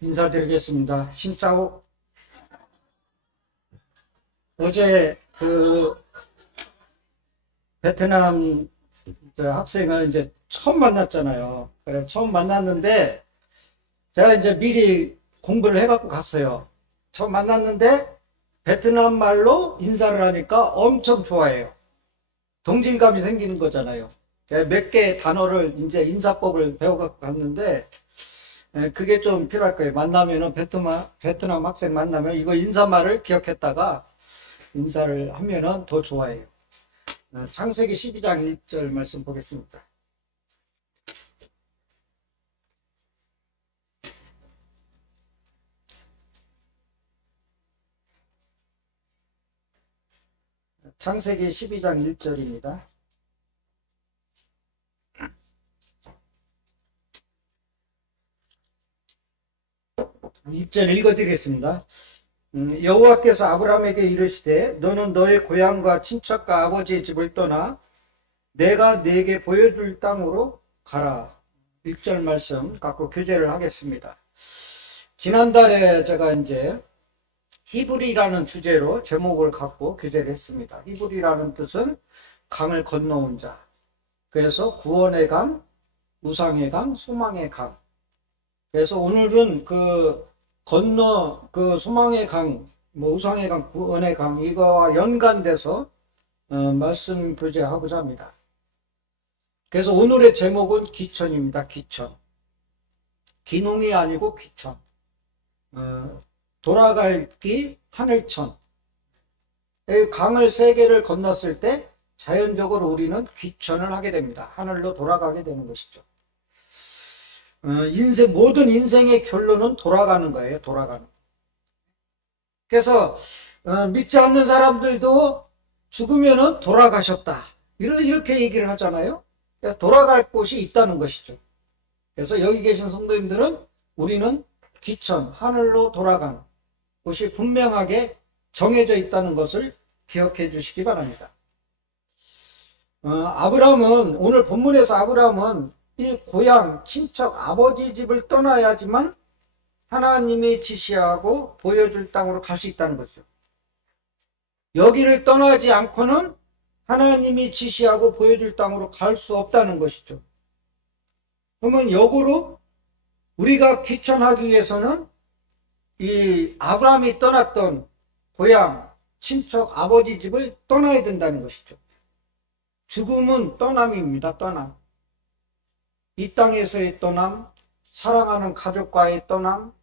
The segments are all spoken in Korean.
인사드리겠습니다. 신짜오. 어제 베트남 학생을 이제 처음 만났잖아요. 그래 처음 만났는데 제가 이제 미리 공부를 해갖고 갔어요. 처음 만났는데 베트남 말로 인사를 하니까 엄청 좋아해요. 동질감이 생기는 거잖아요. 제가 몇 개 단어를 이제 인사법을 배워갖고 갔는데 그게 좀 필요할 거예요. 만나면은 베트남 학생 만나면 이거 인사말을 기억했다가 인사를 하면은 더 좋아해요. 창세기 12장 1절 말씀 보겠습니다. 창세기 12장 1절입니다. 1절 읽어드리겠습니다. 여호와께서 아브라함에게 이르시되 너는 너의 고향과 친척과 아버지의 집을 떠나 내가 네게 보여줄 땅으로 가라. 1절 말씀 갖고 교제를 하겠습니다. 지난달에 제가 이제 히브리라는 주제로 제목을 갖고 교제를 했습니다. 히브리라는 뜻은 강을 건너온 자. 그래서 구원의 강, 우상의 강, 소망의 강. 그래서 오늘은 소망의 강, 우상의 강, 구원의 강, 이거와 연관돼서 말씀 교제하고자 합니다. 그래서 오늘의 제목은 기천입니다. 기천. 기농이 아니고 기천. 돌아갈 길 하늘천. 강을 세 개를 건넜을 때 자연적으로 우리는 기천을 하게 됩니다. 하늘로 돌아가게 되는 것이죠. 모든 인생의 결론은 돌아가는 거예요. 돌아가는. 그래서 믿지 않는 사람들도 죽으면은 돌아가셨다. 이렇게 얘기를 하잖아요. 그래서 돌아갈 곳이 있다는 것이죠. 그래서 여기 계신 성도님들은 우리는 기천, 하늘로 돌아가는 곳이 분명하게 정해져 있다는 것을 기억해 주시기 바랍니다. 오늘 본문에서 아브라함은 이 고향, 친척, 아버지 집을 떠나야지만 하나님이 지시하고 보여줄 땅으로 갈 수 있다는 거죠. 여기를 떠나지 않고는 하나님이 지시하고 보여줄 땅으로 갈 수 없다는 것이죠. 그러면 역으로 우리가 귀천하기 위해서는 이 아브라함이 떠났던 고향, 친척, 아버지 집을 떠나야 된다는 것이죠. 죽음은 떠남입니다. 떠남. 이 땅에서의 떠남, 사랑하는 가족과의 떠남,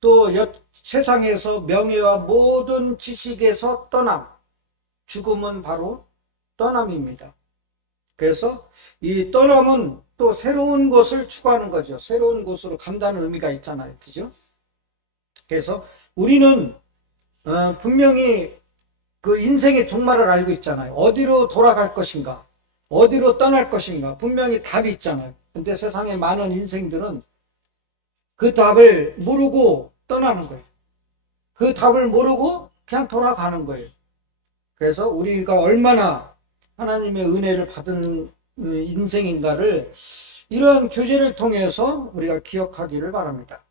또 세상에서 명예와 모든 지식에서 떠남. 죽음은 바로 떠남입니다. 그래서 이 떠남은 또 새로운 곳을 추구하는 거죠. 새로운 곳으로 간다는 의미가 있잖아요. 그죠? 그래서 우리는 분명히 그 인생의 종말을 알고 있잖아요. 어디로 돌아갈 것인가, 어디로 떠날 것인가 분명히 답이 있잖아요. 근데 세상의 많은 인생들은 그 답을 모르고 떠나는 거예요. 그 답을 모르고 그냥 돌아가는 거예요. 그래서 우리가 얼마나 하나님의 은혜를 받은 인생인가를 이러한 교제를 통해서 우리가 기억하기를 바랍니다.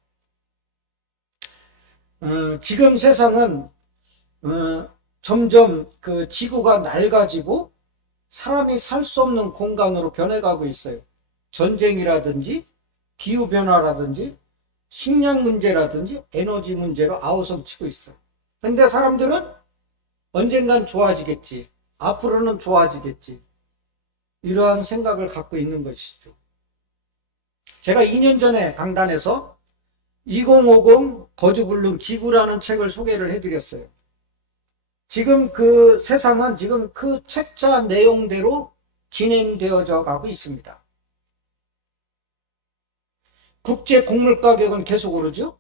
지금 세상은 점점 그 지구가 낡아지고 사람이 살 수 없는 공간으로 변해가고 있어요. 전쟁이라든지 기후변화라든지 식량 문제라든지 에너지 문제로 아우성치고 있어요. 근데 사람들은 언젠간 좋아지겠지, 앞으로는 좋아지겠지, 이러한 생각을 갖고 있는 것이죠. 제가 2년 전에 강단에서 2050 거주불능 지구라는 책을 소개를 해드렸어요. 지금 그 세상은 지금 그 책자 내용대로 진행되어져 가고 있습니다. 국제 곡물 가격은 계속 오르죠.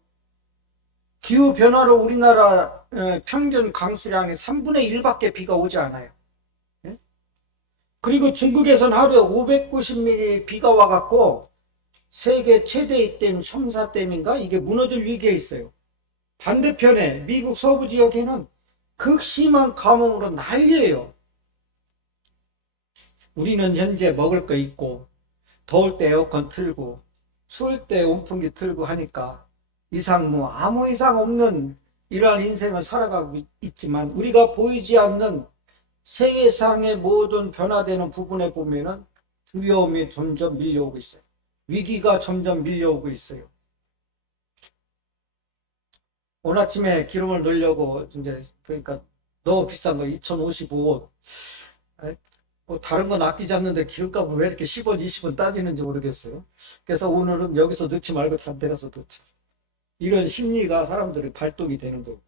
기후변화로 우리나라 평균 강수량의 3분의 1밖에 비가 오지 않아요. 그리고 중국에서는 하루에 590mm 비가 와갖고 세계 최대의 댐 첨사댐인가 이게 무너질 위기에 있어요. 반대편에 미국 서부 지역에는 극심한 가뭄으로 난리예요. 우리는 현재 먹을 거 있고 더울 때 에어컨 틀고 추울 때 온풍기 틀고 하니까 이상 뭐 아무 이상 없는 이러한 인생을 살아가고 있지만 우리가 보이지 않는 세계상의 모든 변화되는 부분에 보면은 두려움이 점점 밀려오고 있어요. 위기가 점점 밀려오고 있어요. 오늘 아침에 기름을 넣으려고 이제 그러니까 너무 비싼 거 2055. 뭐 다른 건 아끼지 않는데 기름값을 왜 이렇게 10원, 20원 따지는지 모르겠어요. 그래서 오늘은 여기서 넣지 말고 다른 데 가서 넣자. 이런 심리가 사람들이 발동이 되는 거예요.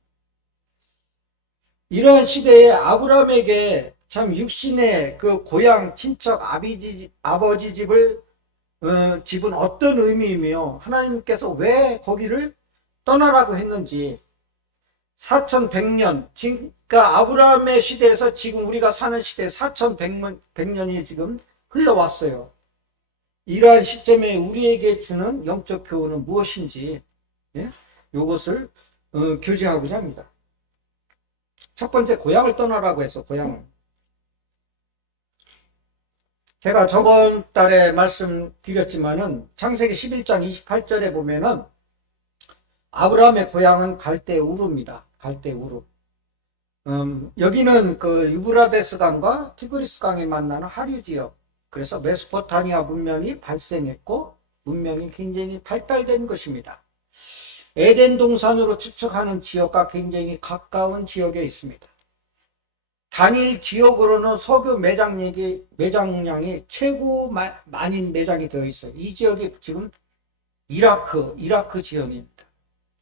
이러한 시대에 아브라함에게 참 육신의 그 고향, 친척, 아버지 집을 집은 어떤 의미이며 하나님께서 왜 거기를 떠나라고 했는지 4100년, 그러니까 아브라함의 시대에서 지금 우리가 사는 시대 4100년이 지금 흘러왔어요. 이러한 시점에 우리에게 주는 영적 교훈은 무엇인지 이것을 교제하고자 합니다. 첫 번째, 고향을 떠나라고 해서 고향을. 제가 저번 달에 말씀드렸지만은 창세기 11장 28절에 보면은 아브라함의 고향은 갈대 우르입니다. 갈대 우르. 여기는 그 유브라데스 강과 티그리스 강이 만나는 하류 지역. 그래서 메소포타미아 문명이 발생했고 문명이 굉장히 발달된 것입니다. 에덴 동산으로 추측하는 지역과 굉장히 가까운 지역에 있습니다. 단일 지역으로는 석유 매장량이 최고 많은 매장이 되어 있어요. 이 지역이 지금 이라크 지역입니다.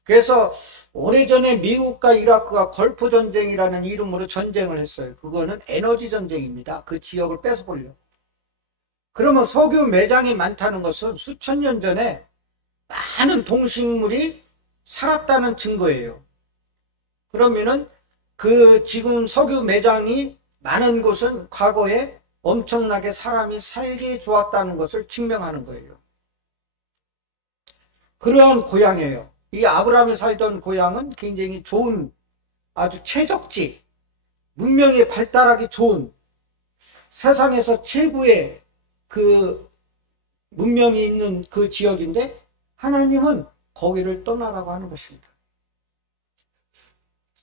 그래서 오래전에 미국과 이라크가 걸프 전쟁이라는 이름으로 전쟁을 했어요. 그거는 에너지 전쟁입니다. 그 지역을 뺏어보려고. 그러면 석유 매장이 많다는 것은 수천 년 전에 많은 동식물이 살았다는 증거예요. 그러면은 그 지금 석유 매장이 많은 곳은 과거에 엄청나게 사람이 살기 좋았다는 것을 증명하는 거예요. 그러한 고향이에요. 이 아브라함이 살던 고향은 굉장히 좋은 아주 최적지, 문명이 발달하기 좋은 세상에서 최고의 그 문명이 있는 그 지역인데 하나님은 거기를 떠나라고 하는 것입니다.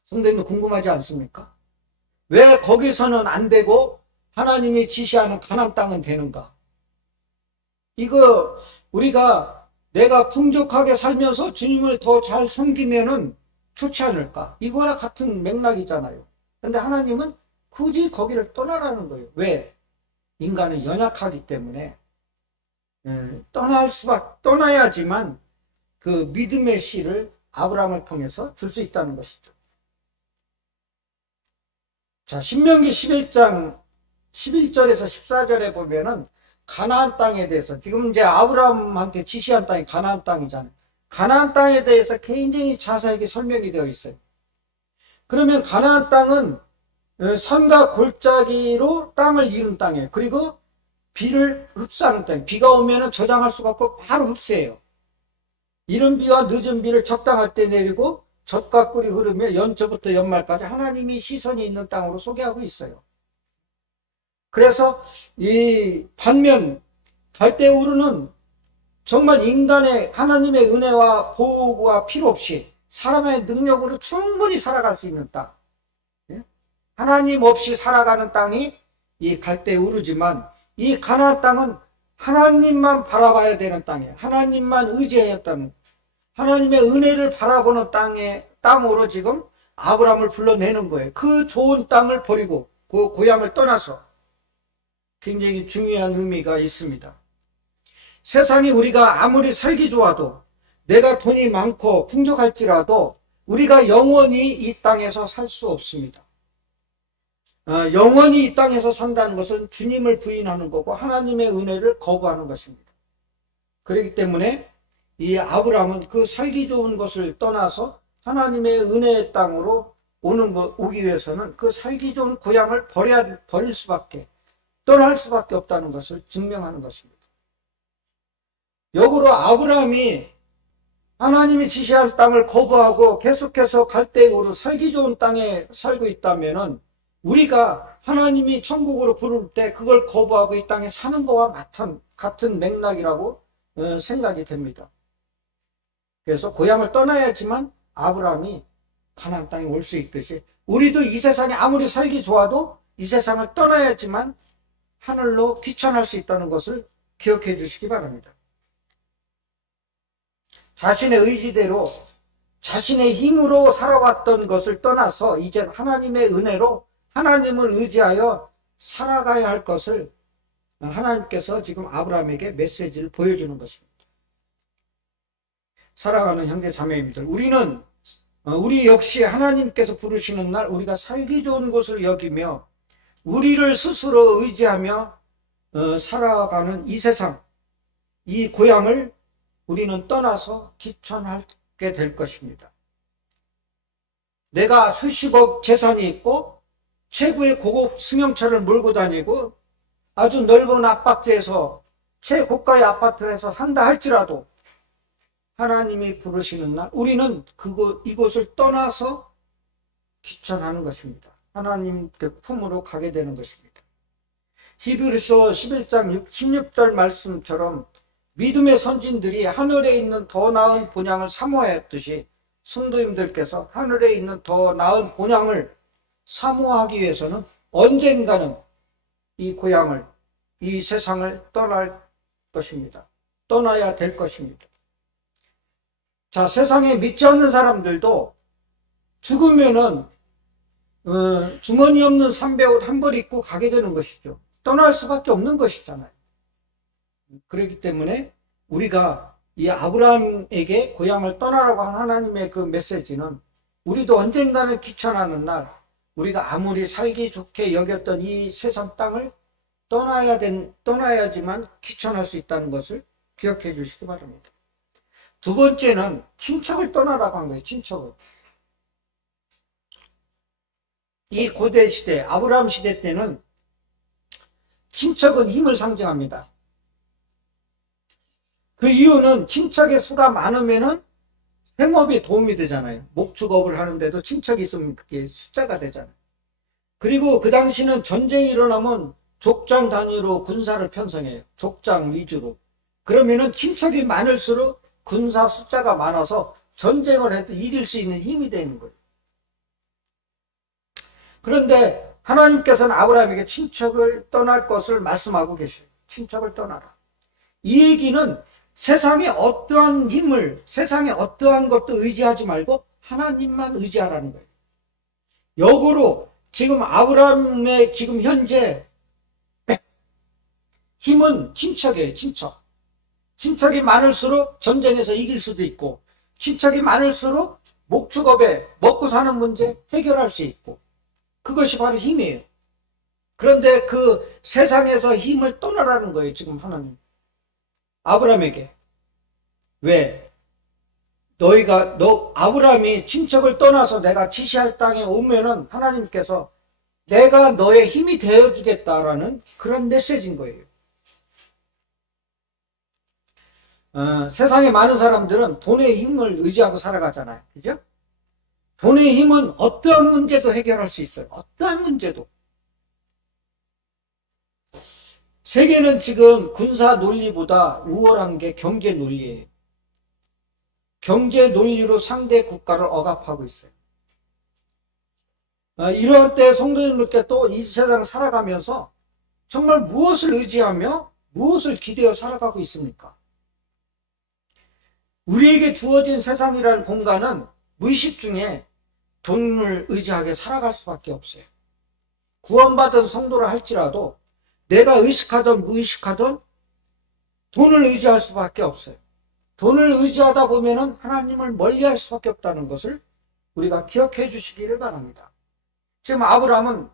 성도님은 궁금하지 않습니까? 왜 거기서는 안 되고 하나님이 지시하는 가나안 땅은 되는가? 이거 우리가 내가 풍족하게 살면서 주님을 더 잘 섬기면은 좋지 않을까? 이거랑 같은 맥락이잖아요. 근데 하나님은 굳이 거기를 떠나라는 거예요. 왜? 인간은 연약하기 때문에 떠나야지만 그 믿음의 씨를 아브라함을 통해서 줄 수 있다는 것이죠. 자, 신명기 11장 11절에서 14절에 보면은 가나안 땅에 대해서 지금 이제 아브라함한테 지시한 땅이 가나안 땅이잖아요. 가나안 땅에 대해서 굉장히 자세하게 설명이 되어 있어요. 그러면 가나안 땅은 산과 골짜기로 땅을 이룬 땅이에요. 그리고 비를 흡수하는 땅이에요. 비가 오면은 저장할 수가 없고 바로 흡수해요. 이른 비와 늦은 비를 적당할 때 내리고 젖과 꿀이 흐르며 연초부터 연말까지 하나님이 시선이 있는 땅으로 소개하고 있어요. 그래서 이 반면 갈대우르는 정말 인간의 하나님의 은혜와 보호가 필요 없이 사람의 능력으로 충분히 살아갈 수 있는 땅. 하나님 없이 살아가는 땅이 이 갈대우르지만 이 가나안 땅은 하나님만 바라봐야 되는 땅이에요. 하나님만 의지해야 되는, 하나님의 은혜를 바라보는 땅으로 지금 아브라함을 불러내는 거예요. 그 좋은 땅을 버리고 그 고향을 떠나서 굉장히 중요한 의미가 있습니다. 세상이 우리가 아무리 살기 좋아도 내가 돈이 많고 풍족할지라도 우리가 영원히 이 땅에서 살 수 없습니다. 영원히 이 땅에서 산다는 것은 주님을 부인하는 거고 하나님의 은혜를 거부하는 것입니다. 그렇기 때문에 이 아브라함은 그 살기 좋은 것을 떠나서 하나님의 은혜의 땅으로 오기 위해서는 그 살기 좋은 고향을 버릴 수밖에, 떠날 수밖에 없다는 것을 증명하는 것입니다. 역으로 아브라함이 하나님이 지시한 땅을 거부하고 계속해서 갈대우르 살기 좋은 땅에 살고 있다면은 우리가 하나님이 천국으로 부를 때 그걸 거부하고 이 땅에 사는 것과 같은 맥락이라고 생각이 됩니다. 그래서 고향을 떠나야지만 아브라함이 가나안 땅에 올 수 있듯이 우리도 이 세상에 아무리 살기 좋아도 이 세상을 떠나야지만 하늘로 귀천할 수 있다는 것을 기억해 주시기 바랍니다. 자신의 의지대로 자신의 힘으로 살아왔던 것을 떠나서 이제 하나님의 은혜로 하나님을 의지하여 살아가야 할 것을 하나님께서 지금 아브라함에게 메시지를 보여주는 것입니다. 사랑하는 형제 자매님들, 우리 역시 하나님께서 부르시는 날 우리가 살기 좋은 곳을 여기며 우리를 스스로 의지하며 살아가는 이 세상, 이 고향을 우리는 떠나서 귀천하게 될 것입니다. 내가 수십억 재산이 있고 최고의 고급 승용차를 몰고 다니고 아주 넓은 아파트에서 최고가의 아파트에서 산다 할지라도 하나님이 부르시는 날 우리는 이곳을 떠나서 귀천하는 것입니다. 하나님께 품으로 가게 되는 것입니다. 히브리서 11장 16절 말씀처럼 믿음의 선진들이 하늘에 있는 더 나은 본향을 사모하였듯이 성도님들께서 하늘에 있는 더 나은 본향을 사모하기 위해서는 언젠가는 이 고향을, 이 세상을 떠날 것입니다. 떠나야 될 것입니다. 자, 세상에 믿지 않는 사람들도 죽으면은 주머니 없는 삼배옷 한 벌 입고 가게 되는 것이죠. 떠날 수밖에 없는 것이잖아요. 그렇기 때문에 우리가 이 아브라함에게 고향을 떠나라고 한 하나님의 그 메시지는 우리도 언젠가는 귀천하는 날 우리가 아무리 살기 좋게 여겼던 이 세상 땅을 떠나야지만 귀천할 수 있다는 것을 기억해 주시기 바랍니다. 두 번째는 친척을 떠나라고 한 거예요. 친척을. 이 고대 시대, 아브라함 시대 때는 친척은 힘을 상징합니다. 그 이유는 친척의 수가 많으면은 생업에 도움이 되잖아요. 목축업을 하는데도 친척이 있으면 그게 숫자가 되잖아요. 그리고 그 당시는 전쟁이 일어나면 족장 단위로 군사를 편성해요. 족장 위주로. 그러면은 친척이 많을수록 군사 숫자가 많아서 전쟁을 해도 이길 수 있는 힘이 되는 거예요. 그런데 하나님께서는 아브라함에게 친척을 떠날 것을 말씀하고 계셔요. 친척을 떠나라. 이 얘기는 세상에 어떠한 힘을, 세상에 어떠한 것도 의지하지 말고 하나님만 의지하라는 거예요. 역으로 지금 아브라함의 지금 현재 힘은 친척이에요. 친척. 친척이 많을수록 전쟁에서 이길 수도 있고 친척이 많을수록 목축업에 먹고 사는 문제 해결할 수 있고 그것이 바로 힘이에요. 그런데 그 세상에서 힘을 떠나라는 거예요. 지금 하나님. 아브라함에게. 왜? 아브라함이 친척을 떠나서 내가 지시할 땅에 오면은 하나님께서 내가 너의 힘이 되어주겠다라는 그런 메시지인 거예요. 세상에 많은 사람들은 돈의 힘을 의지하고 살아가잖아요. 그죠? 돈의 힘은 어떠한 문제도 해결할 수 있어요. 어떠한 문제도. 세계는 지금 군사 논리보다 우월한 게 경제 논리예요. 경제 논리로 상대 국가를 억압하고 있어요. 이럴 때 성도님들께 또 이 세상 살아가면서 정말 무엇을 의지하며 무엇을 기대어 살아가고 있습니까? 우리에게 주어진 세상이라는 공간은 무의식 중에 돈을 의지하게 살아갈 수밖에 없어요. 구원받은 성도라 할지라도 내가 의식하든 무의식하든 돈을 의지할 수밖에 없어요. 돈을 의지하다 보면은 하나님을 멀리할 수밖에 없다는 것을 우리가 기억해 주시기를 바랍니다. 지금 아브라함은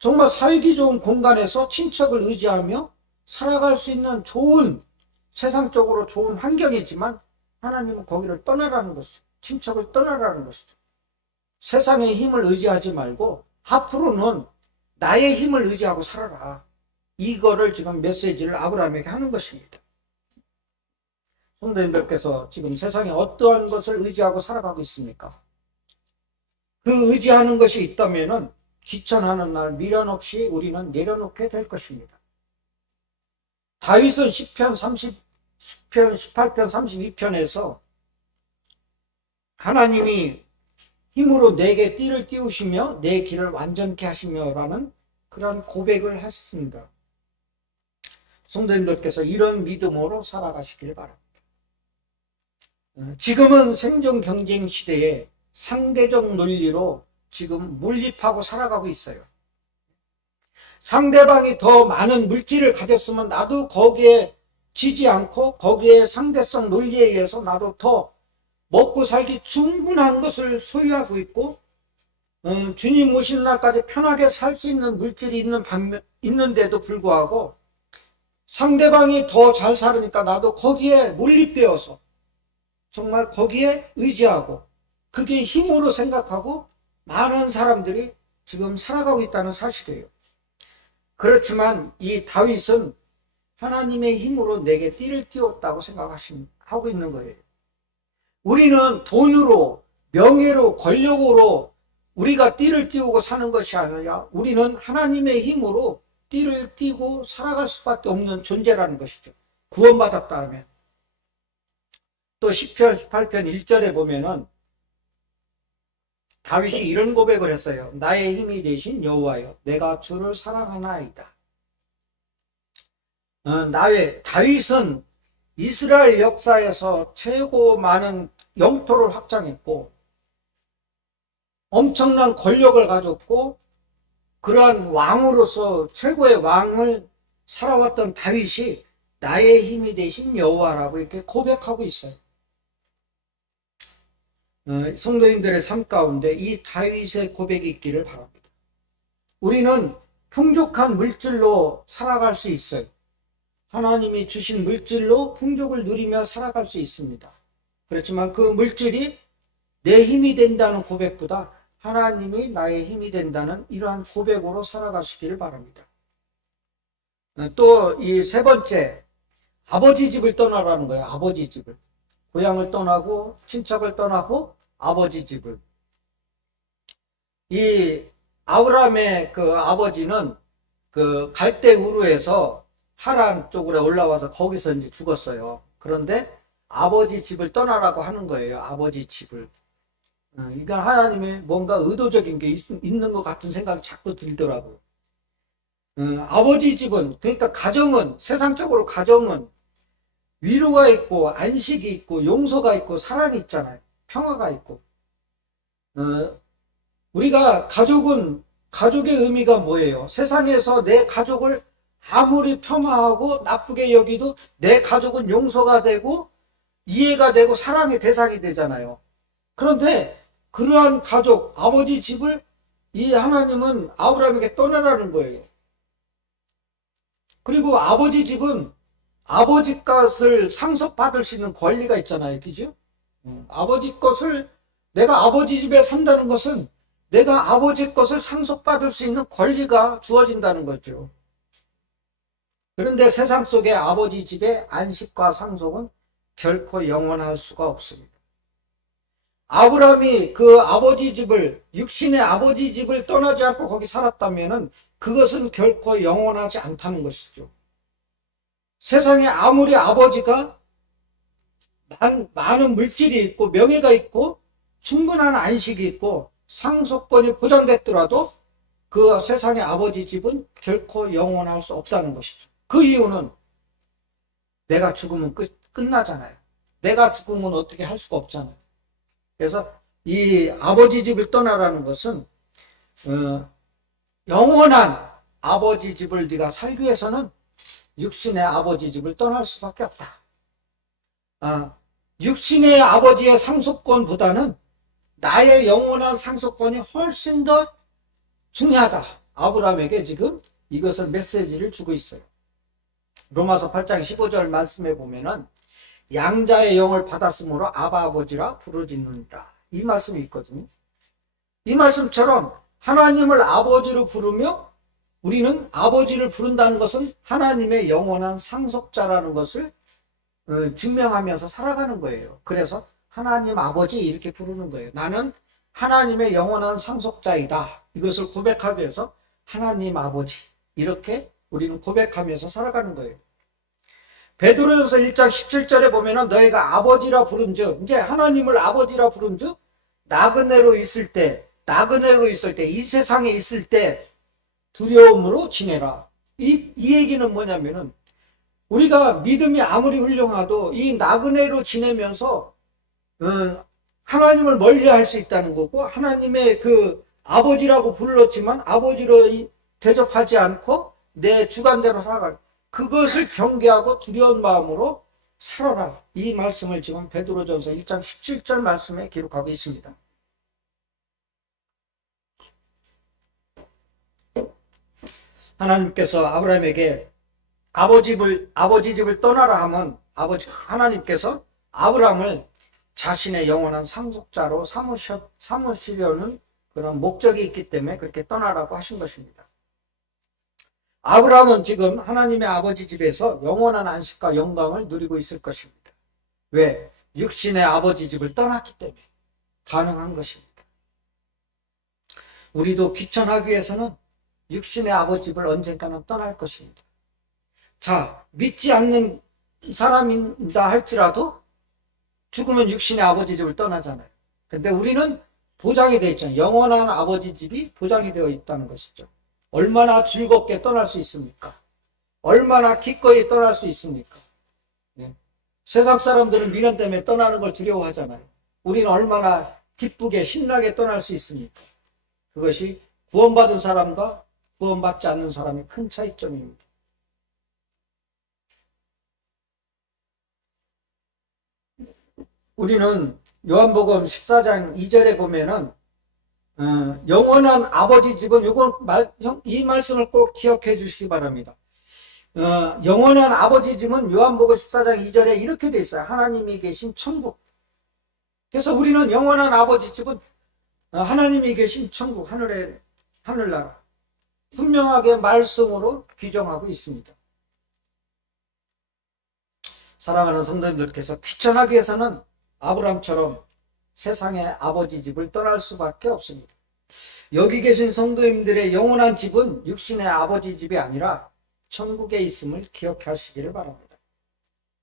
정말 살기 좋은 공간에서 친척을 의지하며 살아갈 수 있는 좋은, 세상적으로 좋은 환경이지만 하나님은 거기를 떠나라는 것이죠. 친척을 떠나라는 것이죠. 세상의 힘을 의지하지 말고 앞으로는 나의 힘을 의지하고 살아라. 이거를 지금 메시지를 아브라함에게 하는 것입니다. 성도님들께서 지금 세상에 어떠한 것을 의지하고 살아가고 있습니까? 그 의지하는 것이 있다면은 귀천하는 날 미련 없이 우리는 내려놓게 될 것입니다. 다윗은 시편 18편 32편에서 하나님이 힘으로 내게 띠를 띄우시며 내 길을 완전케 하시며라는 그런 고백을 했습니다. 성도님들께서 이런 믿음으로 살아가시길 바랍니다. 지금은 생존 경쟁 시대에 상대적 논리로 지금 몰입하고 살아가고 있어요. 상대방이 더 많은 물질을 가졌으면 나도 거기에 지지 않고 거기에 상대성 논리에 의해서 나도 더 먹고 살기 충분한 것을 소유하고 있고 주님 오실 날까지 편하게 살 수 있는 물질이 있는데도 불구하고 상대방이 더 잘 살으니까 나도 거기에 몰입되어서 정말 거기에 의지하고 그게 힘으로 생각하고 많은 사람들이 지금 살아가고 있다는 사실이에요. 그렇지만 이 다윗은 하나님의 힘으로 내게 띠를 띄웠다고 생각하고 있는 거예요. 우리는 돈으로, 명예로, 권력으로 우리가 띠를 띄우고 사는 것이 아니라 우리는 하나님의 힘으로 띠를 띄고 살아갈 수밖에 없는 존재라는 것이죠. 구원받았다면. 또 시편 18편 1절에 보면은 다윗이 이런 고백을 했어요. 나의 힘이 되신 여호와여, 내가 주를 사랑하나이다. 다윗은 이스라엘 역사에서 최고 많은 영토를 확장했고 엄청난 권력을 가졌고 그러한 왕으로서 최고의 왕을 살아왔던 다윗이 나의 힘이 되신 여호와라고 이렇게 고백하고 있어요. 성도님들의 삶 가운데 이 다윗의 고백이 있기를 바랍니다. 우리는 풍족한 물질로 살아갈 수 있어요. 하나님이 주신 물질로 풍족을 누리며 살아갈 수 있습니다. 그렇지만 그 물질이 내 힘이 된다는 고백보다 하나님이 나의 힘이 된다는 이러한 고백으로 살아가시기를 바랍니다. 또 이 세 번째, 아버지 집을 떠나라는 거예요. 아버지 집을. 고향을 떠나고 친척을 떠나고 아버지 집을. 이 아브라함의 그 아버지는 그 갈대 우르에서 하란 쪽으로 올라와서 거기서 이제 죽었어요. 그런데 아버지 집을 떠나라고 하는 거예요. 아버지 집을. 이건 하나님의 뭔가 의도적인 게 있는 것 같은 생각이 자꾸 들더라고요. 아버지 집은, 그러니까 가정은, 세상적으로 가정은 위로가 있고 안식이 있고 용서가 있고 사랑이 있잖아요. 평화가 있고. 우리가 가족의 의미가 뭐예요? 세상에서 내 가족을 아무리 폄하하고 나쁘게 여기도 내 가족은 용서가 되고 이해가 되고 사랑의 대상이 되잖아요. 그런데 그러한 가족, 아버지 집을 이 하나님은 아브라함에게 떠나라는 거예요. 그리고 아버지 집은 아버지 것을 상속받을 수 있는 권리가 있잖아요. 그죠? 아버지 것을, 내가 아버지 집에 산다는 것은 내가 아버지 것을 상속받을 수 있는 권리가 주어진다는 거죠. 그런데 세상 속의 아버지 집의 안식과 상속은 결코 영원할 수가 없습니다. 아브라함이 그 아버지 집을, 육신의 아버지 집을 떠나지 않고 거기 살았다면은 그것은 결코 영원하지 않다는 것이죠. 세상에 아무리 아버지가 많은 물질이 있고 명예가 있고 충분한 안식이 있고 상속권이 보장됐더라도 그 세상의 아버지 집은 결코 영원할 수 없다는 것이죠. 그 이유는 내가 죽으면 끝나잖아요. 내가 죽으면 어떻게 할 수가 없잖아요. 그래서 이 아버지 집을 떠나라는 것은 영원한 아버지 집을 네가 살기 위해서는 육신의 아버지 집을 떠날 수밖에 없다. 육신의 아버지의 상속권보다는 나의 영원한 상속권이 훨씬 더 중요하다. 아브라함에게 지금 이것을 메시지를 주고 있어요. 로마서 8장 15절 말씀에 보면은 양자의 영을 받았으므로 아바 아버지라 부르짖느니라. 이 말씀이 있거든요. 이 말씀처럼 하나님을 아버지로 부르며 우리는 아버지를 부른다는 것은 하나님의 영원한 상속자라는 것을 증명하면서 살아가는 거예요. 그래서 하나님 아버지 이렇게 부르는 거예요. 나는 하나님의 영원한 상속자이다. 이것을 고백하기 위해서 하나님 아버지 이렇게 우리는 고백하면서 살아가는 거예요. 베드로전서 1장 17절에 보면은 너희가 아버지라 부른즉, 이제 하나님을 아버지라 부른즉 나그네로 있을 때, 이 세상에 있을 때 두려움으로 지내라. 이 얘기는 뭐냐면은 우리가 믿음이 아무리 훌륭하도 이 나그네로 지내면서 하나님을 멀리할 수 있다는 거고, 하나님의 그 아버지라고 불렀지만 아버지로 대접하지 않고 내 주관대로 살아갈, 그것을 경계하고 두려운 마음으로 살아라. 이 말씀을 지금 베드로전서 1장 17절 말씀에 기록하고 있습니다. 하나님께서 아브라함에게 아버지 집을 떠나라 하면 하나님께서 아브라함을 자신의 영원한 상속자로 삼으시려는 그런 목적이 있기 때문에 그렇게 떠나라고 하신 것입니다. 아브라함은 지금 하나님의 아버지 집에서 영원한 안식과 영광을 누리고 있을 것입니다. 왜? 육신의 아버지 집을 떠났기 때문에 가능한 것입니다. 우리도 귀천하기 위해서는 육신의 아버지 집을 언젠가는 떠날 것입니다. 자, 믿지 않는 사람이다 할지라도 죽으면 육신의 아버지 집을 떠나잖아요. 근데 우리는 보장이 되어 있잖아요. 영원한 아버지 집이 보장이 되어 있다는 것이죠. 얼마나 즐겁게 떠날 수 있습니까? 얼마나 기꺼이 떠날 수 있습니까? 네. 세상 사람들은 미련 때문에 떠나는 걸 두려워하잖아요. 우리는 얼마나 기쁘게 신나게 떠날 수 있습니까? 그것이 구원받은 사람과 구원받지 않는 사람의 큰 차이점입니다. 우리는 요한복음 14장 2절에 보면은 영원한 아버지 집은 이 말씀을 꼭 기억해 주시기 바랍니다. 영원한 아버지 집은 요한복음 14장 2절에 이렇게 돼 있어요. 하나님이 계신 천국. 그래서 우리는 영원한 아버지 집은 하나님이 계신 천국, 하늘나라. 분명하게 말씀으로 규정하고 있습니다. 사랑하는 성도님들께서 귀천하기 위해서는 아브라함처럼 세상의 아버지 집을 떠날 수밖에 없습니다. 여기 계신 성도님들의 영원한 집은 육신의 아버지 집이 아니라 천국에 있음을 기억하시기를 바랍니다.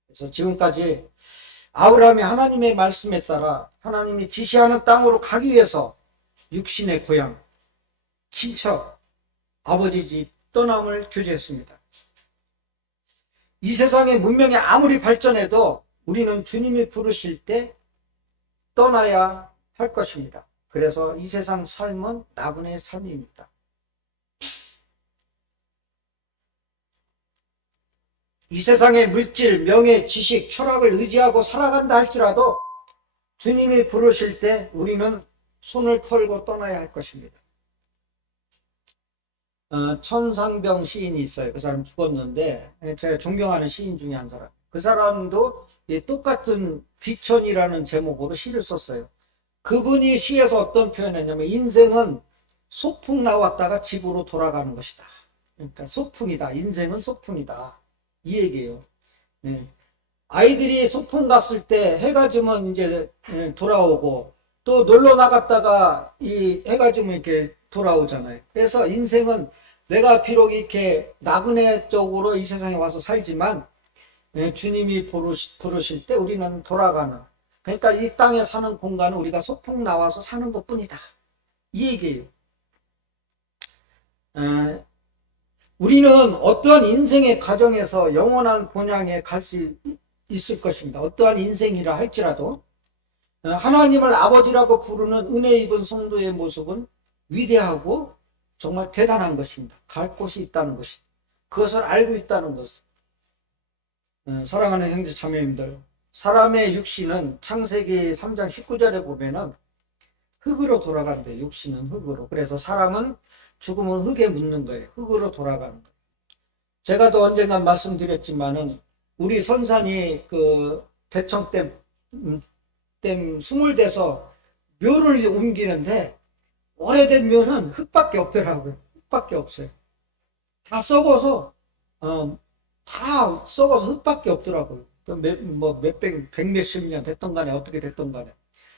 그래서 지금까지 아브라함이 하나님의 말씀에 따라 하나님이 지시하는 땅으로 가기 위해서 육신의 고향, 친척, 아버지 집 떠남을 교제했습니다. 이 세상의 문명이 아무리 발전해도 우리는 주님이 부르실 때 떠나야 할 것입니다. 그래서 이 세상 삶은 나그네의 삶입니다. 이 세상의 물질, 명예, 지식, 철학을 의지하고 살아간다 할지라도 주님이 부르실 때 우리는 손을 털고 떠나야 할 것입니다. 천상병 시인이 있어요. 그 사람 죽었는데 제가 존경하는 시인 중에 한 사람. 그 사람도 똑같은 귀천이라는 제목으로 시를 썼어요. 그분이 시에서 어떤 표현을 했냐면 인생은 소풍 나왔다가 집으로 돌아가는 것이다. 그러니까 소풍이다. 인생은 소풍이다. 이 얘기예요. 네. 아이들이 소풍 갔을 때 해가 지면 이제 돌아오고 또 놀러 나갔다가 이 해가 지면 이렇게 돌아오잖아요. 그래서 인생은 내가 비록 이렇게 나그네 쪽으로 이 세상에 와서 살지만 주님이 부르실 때 우리는 돌아가는, 그러니까 이 땅에 사는 공간은 우리가 소풍 나와서 사는 것 뿐이다. 이 얘기예요. 우리는 어떠한 인생의 과정에서 영원한 본향에 갈 수 있을 것입니다. 어떠한 인생이라 할지라도 하나님을 아버지라고 부르는 은혜 입은 성도의 모습은 위대하고 정말 대단한 것입니다. 갈 곳이 있다는 것이, 그것을 알고 있다는 것. 사랑하는 형제 자매님들, 사람의 육신은 창세기 3장 19절에 보면은 흙으로 돌아간대. 육신은 흙으로. 그래서 사람은 죽으면 흙에 묻는 거예요. 흙으로 돌아가는 거예요. 제가 또 언젠가 말씀드렸지만은 우리 선산이 그 대청댐 수물돼서 묘를 옮기는데 오래된 묘는 흙밖에 없더라고요. 흙밖에 없어요. 다 썩어서 흙밖에 없더라고요. 백몇십 년 됐던 간에 어떻게 됐던 간에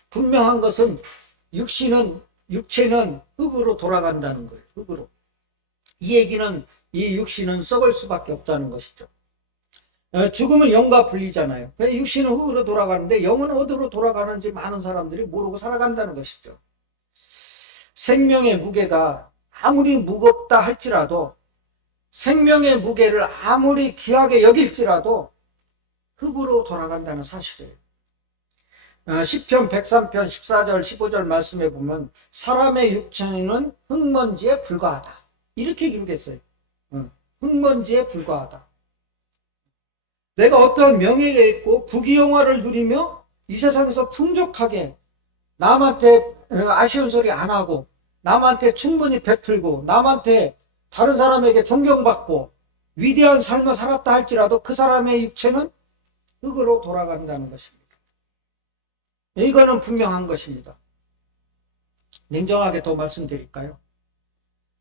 분명한 것은 육체는 흙으로 돌아간다는 거예요. 흙으로. 이 얘기는 이 육신은 썩을 수밖에 없다는 것이죠. 죽으면 영과 분리잖아요. 육신은 흙으로 돌아가는데 영은 어디로 돌아가는지 많은 사람들이 모르고 살아간다는 것이죠. 생명의 무게가 아무리 무겁다 할지라도, 생명의 무게를 아무리 귀하게 여길지라도 흙으로 돌아간다는 사실이에요. 시편 103편 14절 15절 말씀에 보면 사람의 육체는 흙먼지에 불과하다, 이렇게 기록했어요. 흙먼지에 불과하다. 내가 어떠한 명예가 있고 부귀영화를 누리며 이 세상에서 풍족하게 남한테 아쉬운 소리 안 하고, 남한테 충분히 베풀고, 남한테 다른 사람에게 존경받고 위대한 삶을 살았다 할지라도 그 사람의 육체는 흙으로 돌아간다는 것입니다. 이거는 분명한 것입니다. 냉정하게 더 말씀드릴까요?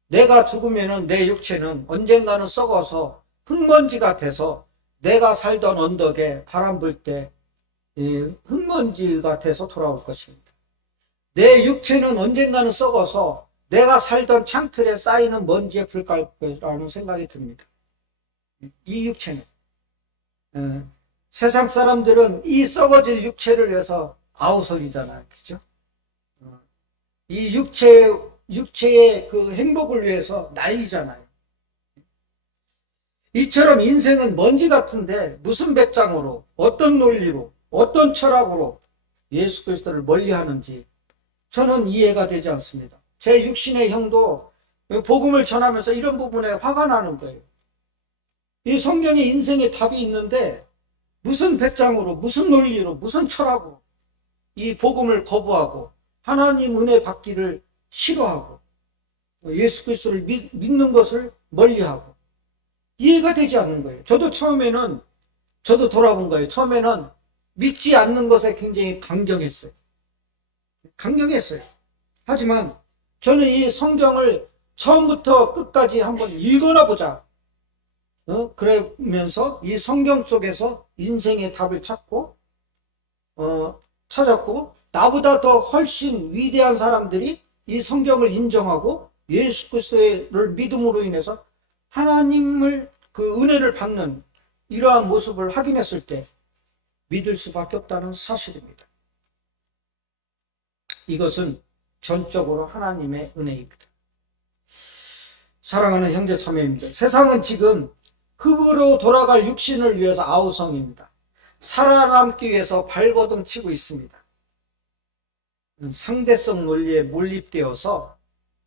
내가 죽으면 내 육체는 언젠가는 썩어서 흙먼지가 돼서 내가 살던 언덕에 바람 불 때 흙먼지가 돼서 돌아올 것입니다. 내 육체는 언젠가는 썩어서 내가 살던 창틀에 쌓이는 먼지에 불과할 거라는 생각이 듭니다. 이 육체는. 세상 사람들은 이 썩어질 육체를 위해서 아우성이잖아요. 그죠? 이 육체의 그 행복을 위해서 난리잖아요. 이처럼 인생은 먼지 같은데 무슨 배짱으로, 어떤 논리로, 어떤 철학으로 예수 그리스도를 멀리하는지 저는 이해가 되지 않습니다. 제 육신의 형도 복음을 전하면서 이런 부분에 화가 나는 거예요. 이 성경에 인생의 답이 있는데 무슨 배짱으로, 무슨 논리로, 무슨 철학으로 이 복음을 거부하고 하나님 은혜 받기를 싫어하고 예수 그리스도를 믿는 것을 멀리하고, 이해가 되지 않는 거예요. 저도 돌아본 거예요. 처음에는 믿지 않는 것에 굉장히 강경했어요. 하지만 저는 이 성경을 처음부터 끝까지 한번 읽어나 보자. 그러면서 이 성경 속에서 인생의 답을 찾았고, 나보다 더 훨씬 위대한 사람들이 이 성경을 인정하고 예수 그리스도를 믿음으로 인해서 하나님을 그 은혜를 받는 이러한 모습을 확인했을 때 믿을 수밖에 없다는 사실입니다. 이것은 전적으로 하나님의 은혜입니다. 사랑하는 형제 자매입니다. 세상은 지금 흙으로 돌아갈 육신을 위해서 아우성입니다. 살아남기 위해서 발버둥 치고 있습니다. 상대성 논리에 몰입되어서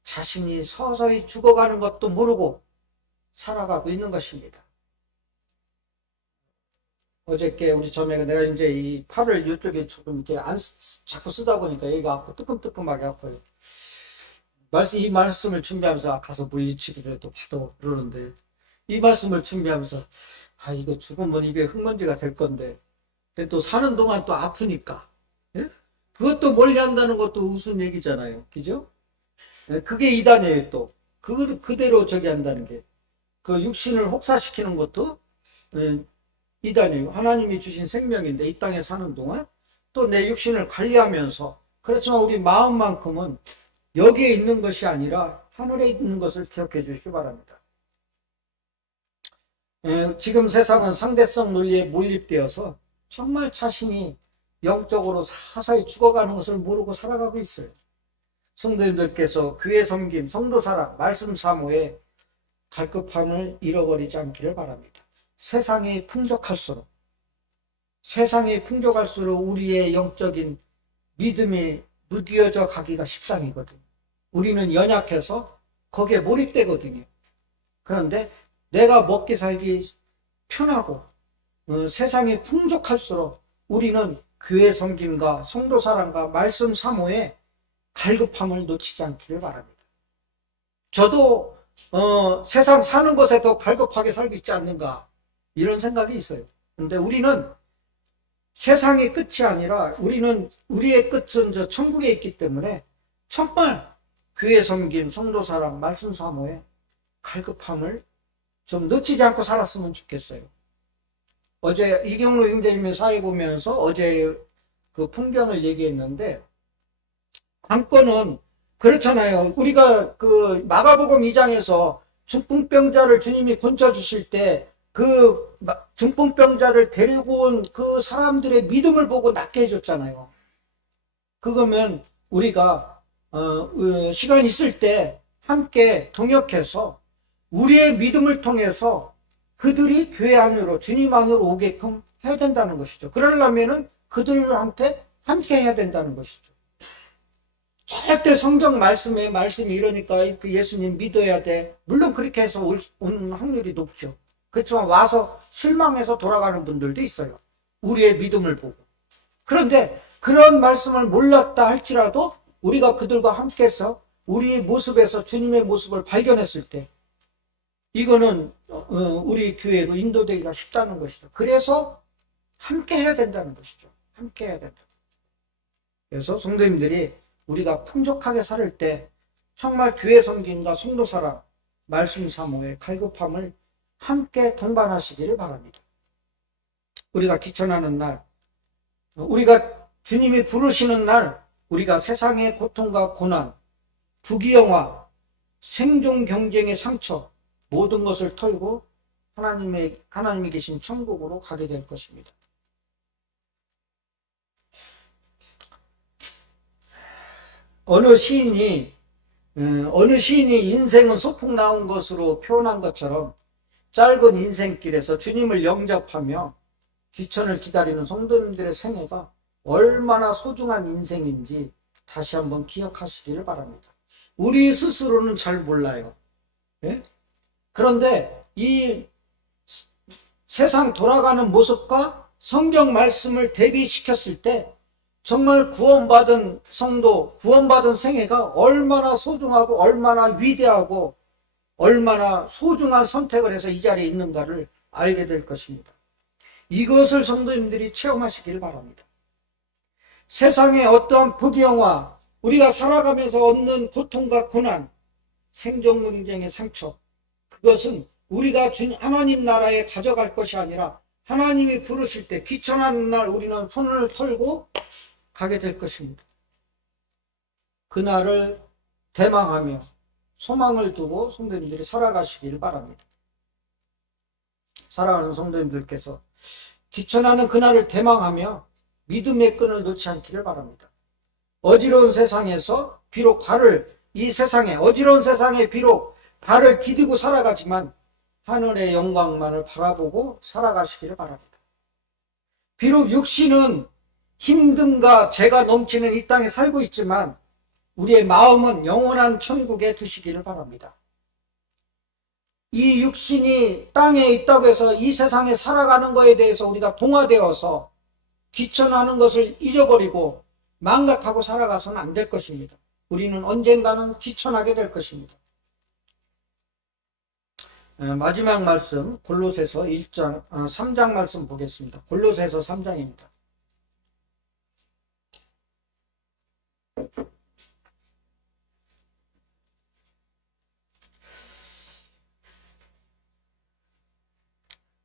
자신이 서서히 죽어가는 것도 모르고 살아가고 있는 것입니다. 어저께 우리 자매가 내가 이제 이 팔을 이쪽에 조금 이렇게 자꾸 쓰다 보니까 여기가 아프고 뜨끔뜨끔하게 아파요. 이 말씀을 준비하면서 가서 물리치료라도 받아 그러는데, 이 말씀을 준비하면서 이거 죽으면 이게 흙먼지가 될 건데, 근데 또 사는 동안 또 아프니까, 예? 그것도 멀리 한다는 것도 우스운 얘기잖아요. 그죠? 예? 그게 이단이에요. 또 그대로 저기 한다는 게, 그 육신을 혹사시키는 것도 이단이에요. 하나님이 주신 생명인데 이 땅에 사는 동안 또 내 육신을 관리하면서, 그렇지만 우리 마음만큼은 여기에 있는 것이 아니라 하늘에 있는 것을 기억해 주시기 바랍니다. 지금 세상은 상대성 논리에 몰입되어서 정말 자신이 영적으로 서서히 죽어가는 것을 모르고 살아가고 있어요. 성도님들께서 교회 섬김, 성도사랑, 말씀 사모에 갈급함을 잃어버리지 않기를 바랍니다. 세상이 풍족할수록 우리의 영적인 믿음이 무뎌져 가기가 십상이거든요. 우리는 연약해서 거기에 몰입되거든요. 그런데 내가 먹기 살기 편하고 세상이 풍족할수록 우리는 교회 섬김과 성도 사랑과 말씀 사모에 갈급함을 놓치지 않기를 바랍니다. 저도 세상 사는 것에 더 갈급하게 살고 있지 않는가, 이런 생각이 있어요. 근데 우리는 세상의 끝이 아니라 우리의 끝은 저 천국에 있기 때문에 정말 교회 섬김, 성도 사랑, 말씀 사모에 갈급함을 좀 놓치지 않고 살았으면 좋겠어요. 어제 이경로 형제님의 사회 보면서 어제 그 풍경을 얘기했는데, 관건은 그렇잖아요. 우리가 그 마가복음 2장에서 중풍병자를 주님이 고쳐 주실 때 중풍병자를 데리고 온 그 사람들의 믿음을 보고 낫게 해줬잖아요. 그거면 우리가 시간 있을 때 함께 동역해서 우리의 믿음을 통해서 그들이 교회 안으로 주님 안으로 오게끔 해야 된다는 것이죠. 그러려면은 그들한테 함께 해야 된다는 것이죠. 절대 성경 말씀이 이러니까 그 예수님 믿어야 돼. 물론 그렇게 해서 온 확률이 높죠. 그렇지만 와서 실망해서 돌아가는 분들도 있어요. 우리의 믿음을 보고. 그런데 그런 말씀을 몰랐다 할지라도 우리가 그들과 함께해서 우리의 모습에서 주님의 모습을 발견했을 때 이거는 우리 교회로 인도되기가 쉽다는 것이죠. 그래서 함께 해야 된다는 것이죠. 함께 해야 된다. 그래서 성도님들이 우리가 풍족하게 살 때 정말 교회 섬김과 성도 사랑, 말씀 사모의 갈급함을 함께 동반하시기를 바랍니다. 우리가 기천하는 날, 우리가 주님이 부르시는 날, 우리가 세상의 고통과 고난, 부귀영화, 생존 경쟁의 상처, 모든 것을 털고 하나님이 계신 천국으로 가게 될 것입니다. 어느 시인이 인생은 소풍 나온 것으로 표현한 것처럼 짧은 인생길에서 주님을 영접하며 귀천을 기다리는 성도님들의 생애가 얼마나 소중한 인생인지 다시 한번 기억하시기를 바랍니다. 우리 스스로는 잘 몰라요. 네? 그런데 이 세상 돌아가는 모습과 성경 말씀을 대비시켰을 때 정말 구원받은 성도, 구원받은 생애가 얼마나 소중하고 얼마나 위대하고 얼마나 소중한 선택을 해서 이 자리에 있는가를 알게 될 것입니다. 이것을 성도님들이 체험하시길 바랍니다. 세상의 어떠한 부귀영화, 우리가 살아가면서 얻는 고통과 고난, 생존 경쟁의 상처, 그것은 우리가 하나님 나라에 가져갈 것이 아니라 하나님이 부르실 때 귀천하는 날 우리는 손을 털고 가게 될 것입니다. 그날을 대망하며 소망을 두고 성도님들이 살아가시길 바랍니다. 사랑하는 성도님들께서 귀천하는 그날을 대망하며 믿음의 끈을 놓지 않기를 바랍니다. 어지러운 세상에서 비록 어지러운 세상에 비록 발을 디디고 살아가지만 하늘의 영광만을 바라보고 살아가시기를 바랍니다. 비록 육신은 힘듦과 죄가 넘치는 이 땅에 살고 있지만 우리의 마음은 영원한 천국에 두시기를 바랍니다. 이 육신이 땅에 있다고 해서 이 세상에 살아가는 것에 대해서 우리가 동화되어서 귀천하는 것을 잊어버리고 망각하고 살아가서는 안 될 것입니다. 우리는 언젠가는 귀천하게 될 것입니다. 마지막 말씀 골로새서 3장 말씀 보겠습니다. 골로새서 3장입니다.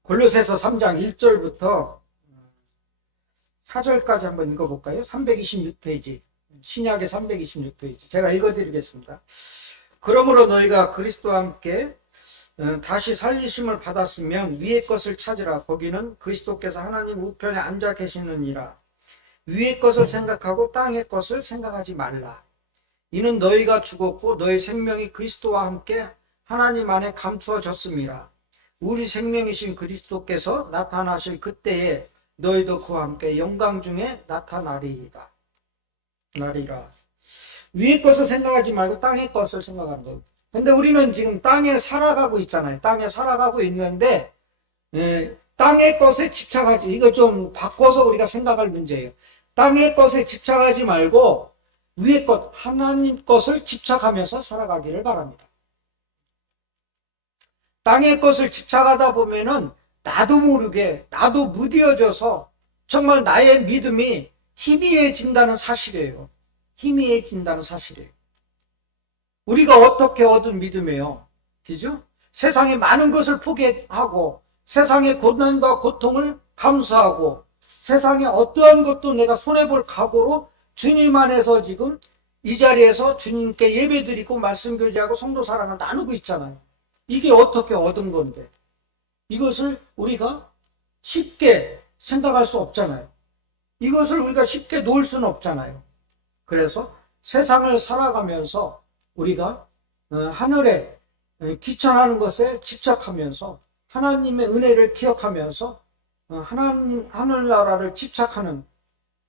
골로새서 3장 1절부터 4절까지 한번 읽어볼까요? 326페이지, 신약의 326페이지. 제가 읽어드리겠습니다. 그러므로 너희가 그리스도와 함께 다시 살리심을 받았으면 위의 것을 찾으라. 거기는 그리스도께서 하나님 우편에 앉아 계시느니라. 위의 것을 생각하고 땅의 것을 생각하지 말라. 이는 너희가 죽었고 너희 생명이 그리스도와 함께 하나님 안에 감추어졌음이라. 우리 생명이신 그리스도께서 나타나실 그때에 너희도 그와 함께 영광 중에 나타나리라. 위의 것을 생각하지 말고 땅의 것을 생각하는 거예요. 근데 우리는 지금 땅에 살아가고 있잖아요. 땅에 살아가고 있는데 땅의 것에 집착하지. 이거 좀 바꿔서 우리가 생각할 문제예요. 땅의 것에 집착하지 말고 위의 것, 하나님 것을 집착하면서 살아가기를 바랍니다. 땅의 것을 집착하다 보면은 나도 모르게, 나도 무뎌져서 정말 나의 믿음이 희미해진다는 사실이에요. 희미해진다는 사실이에요. 우리가 어떻게 얻은 믿음이에요? 그죠? 세상의 많은 것을 포기하고 세상의 고난과 고통을 감수하고 세상의 어떠한 것도 내가 손해볼 각오로 주님 안에서 지금 이 자리에서 주님께 예배드리고 말씀 교제하고 성도 사랑을 나누고 있잖아요. 이게 어떻게 얻은 건데? 이것을 우리가 쉽게 생각할 수 없잖아요. 이것을 우리가 쉽게 놓을 수는 없잖아요. 그래서 세상을 살아가면서 우리가 하늘에 귀천하는 것에 집착하면서 하나님의 은혜를 기억하면서 하나님 하늘나라를 집착하는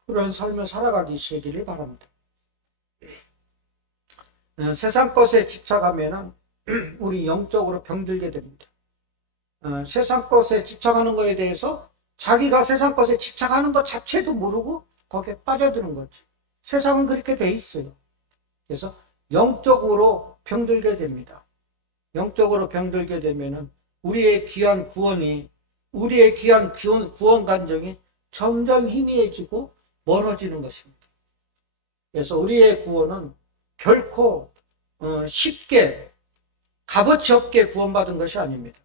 그런 삶을 살아가시기를 바랍니다. 세상 것에 집착하면 우리 영적으로 병들게 됩니다. 세상 것에 집착하는 것에 대해서 자기가 세상 것에 집착하는 것 자체도 모르고 거기에 빠져드는 거죠. 세상은 그렇게 돼 있어요. 그래서 영적으로 병들게 됩니다. 영적으로 병들게 되면은 우리의 귀한 구원이, 우리의 귀한 구원 간정이 점점 희미해지고 멀어지는 것입니다. 그래서 우리의 구원은 결코 쉽게 값어치 없게 구원받은 것이 아닙니다.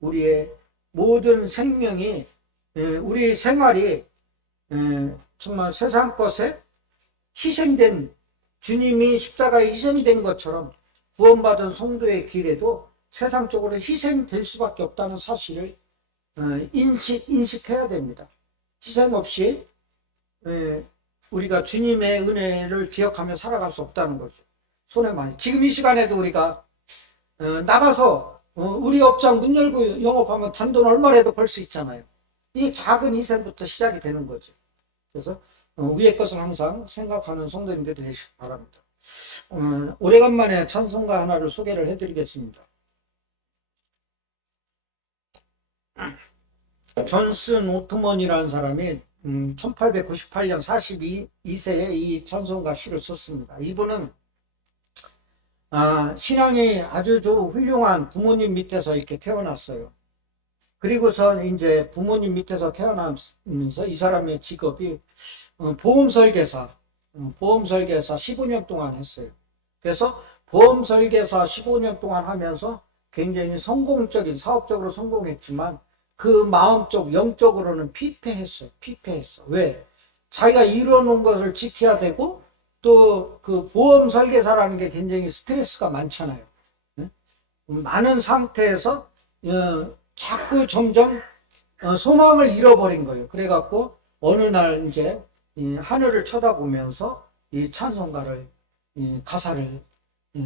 우리의 모든 생명이, 우리 생활이 정말 세상 것에 희생된, 주님이 십자가에 희생된 것처럼 구원받은 성도의 길에도 세상적으로 희생될 수밖에 없다는 사실을 인식해야 됩니다. 희생 없이 우리가 주님의 은혜를 기억하며 살아갈 수 없다는 거죠. 손해 많이. 지금 이 시간에도 우리가 나가서 우리 업장 문 열고 영업하면 단돈 얼마라도 벌 수 있잖아요. 이 작은 희생부터 시작이 되는 거죠. 그래서 위의 것을 항상 생각하는 성도님들이 되시기 바랍니다. 오래간만에 찬송가 하나를 소개를 해드리겠습니다. 존슨 오트먼이라는 사람이 1898년 42세에 이 찬송가 시를 썼습니다. 이분은 신앙이 아주 훌륭한 부모님 밑에서 이렇게 태어났어요. 그리고선 이제 부모님 밑에서 태어나면서 이 사람의 직업이 보험 설계사 15년 동안 했어요. 그래서 보험 설계사 15년 동안 하면서 굉장히 성공적인, 사업적으로 성공했지만 그 마음적, 영적으로는 피폐했어. 왜? 자기가 이뤄놓은 것을 지켜야 되고 또 그 보험 설계사라는 게 굉장히 스트레스가 많잖아요. 많은 상태에서 자꾸 점점 소망을 잃어버린 거예요. 그래갖고 어느 날 이제 하늘을 쳐다보면서 이 찬송가를, 가사를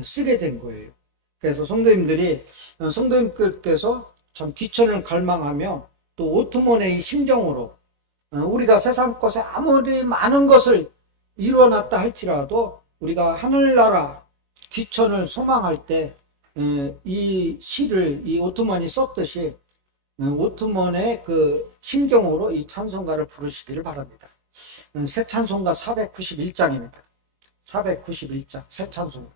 쓰게 된 거예요. 그래서 성도님들께서 참 귀천을 갈망하며 또 오트먼의 이 심정으로 우리가 세상 것에 아무리 많은 것을 이루어놨다 할지라도 우리가 하늘나라 귀천을 소망할 때 이 시를 이 오트먼이 썼듯이 오트먼의 그 심정으로 이 찬송가를 부르시기를 바랍니다. 새 찬송가 491장입니다. 491장 새 찬송가.